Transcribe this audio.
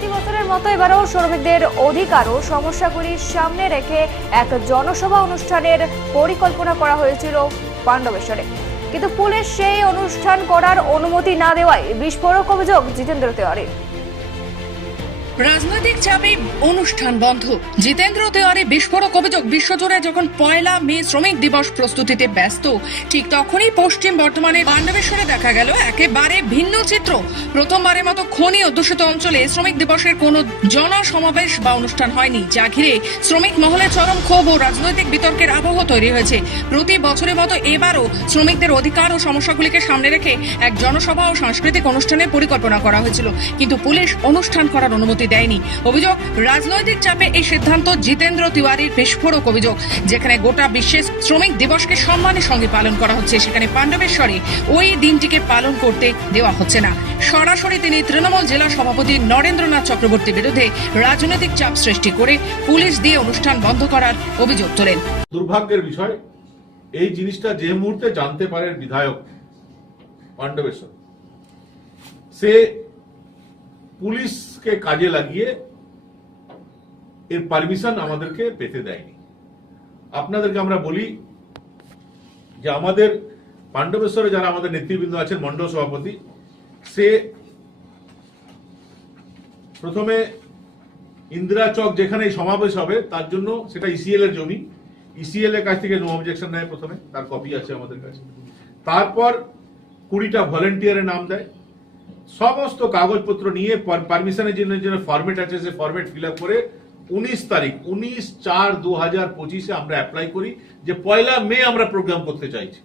প্রতি মতো এবারও শ্রমিকদের অধিকার ও সমস্যাগুলির সামনে রেখে এক জনসভা অনুষ্ঠানের পরিকল্পনা করা হয়েছিল পাণ্ডবেশ্বরে। কিন্তু পুলিশ সেই অনুষ্ঠান করার অনুমতি না দেওয়ায় বিস্ফোরক অভিযোগ জিতেন্দ্র তেওয়ারির। রাজনৈতিক চাপে অনুষ্ঠান বন্ধ। জিতেন্দ্র তেওয়ারি বিস্ফোরক অভিযোগ বিশ্বজুড়ে যখন পয়লা মে শ্রমিক দিবস প্রস্তুতিতে ব্যস্ত, ঠিক তখনই পশ্চিম বর্ধমানের পাণ্ডবেশ্বরে দেখা গেল একেবারে ভিন্ন চিত্র। প্রথমবারের মতো খনি অধ্যুষিত অঞ্চলে শ্রমিক দিবসের কোনো জনসমাবেশ বা অনুষ্ঠান হয়নি। যা ঘিরে শ্রমিক মহলে চরম ক্ষোভ ও রাজনৈতিক বিতর্কের আবহ তৈরি হয়েছে। প্রতি বছরের মতো এবারও শ্রমিকদের অধিকার ও সমস্যাগুলিকে সামনে রেখে এক জনসভা ও সাংস্কৃতিক অনুষ্ঠানের পরিকল্পনা করা হয়েছিল। কিন্তু পুলিশ অনুষ্ঠান করার অনুমতি দেয়নি। অভিযোগ, রাজনৈতিক চাপে এই সিদ্ধান্ত জিতেন্দ্র তিওয়ারির বিস্ফোরক অভিযোগ, যেখানে গোটা বিশ্বে শ্রমিক দিবসকে সম্মানের সঙ্গে পালন করা হচ্ছে। সেখানে পাণ্ডবেশ্বরে ওই দিনটিকে পালন করতে দেওয়া হচ্ছে না। সরাসরি তিনি তৃণমূল জেলা সভাপতি নরেন্দ্রনাথ চক্রবর্তীর বিরুদ্ধে রাজনৈতিক চাপ সৃষ্টি করে পুলিশ দিয়ে অনুষ্ঠান বন্ধ করার অভিযোগ তোলেন। দুর্ভাগ্যের বিষয়, এই জিনিসটা যে মুহূর্তে জানতে পারেন বিধায়ক পাণ্ডবেশ্বর, সে পুলিশকে কাজে লাগিয়ে এর পারমিশন আমাদেরকে পেতে দেয়নি। আপনাদেরকে আমরা বলি যে আমাদের পাণ্ডবেশ্বরে যারা আমাদের নেতৃবৃন্দ আছেন, মন্ডল সভাপতি, সে প্রথমে ইন্দিরা চক যেখানে সমাবেশ হবে, তার জন্য সেটা ইসিএল এর জমি। ইসিএল এর কাছ থেকে নো অবজেকশন নেয় প্রথমে, তার কপি আছে আমাদের কাছে। তারপর কুড়িটা ভলেন্টিয়ারের নাম দেয়। সমস্ত কাগজপত্র নিয়ে পারমিশনের জন্য যে ফরম্যাট আছে, সে ফরম্যাট ফিল করে উনিশ তারিখ, উনিশ চার দু হাজার পঁচিশে আমরা অ্যাপ্লাই করি যে পয়লা মে আমরা প্রোগ্রাম করতে চাইছি।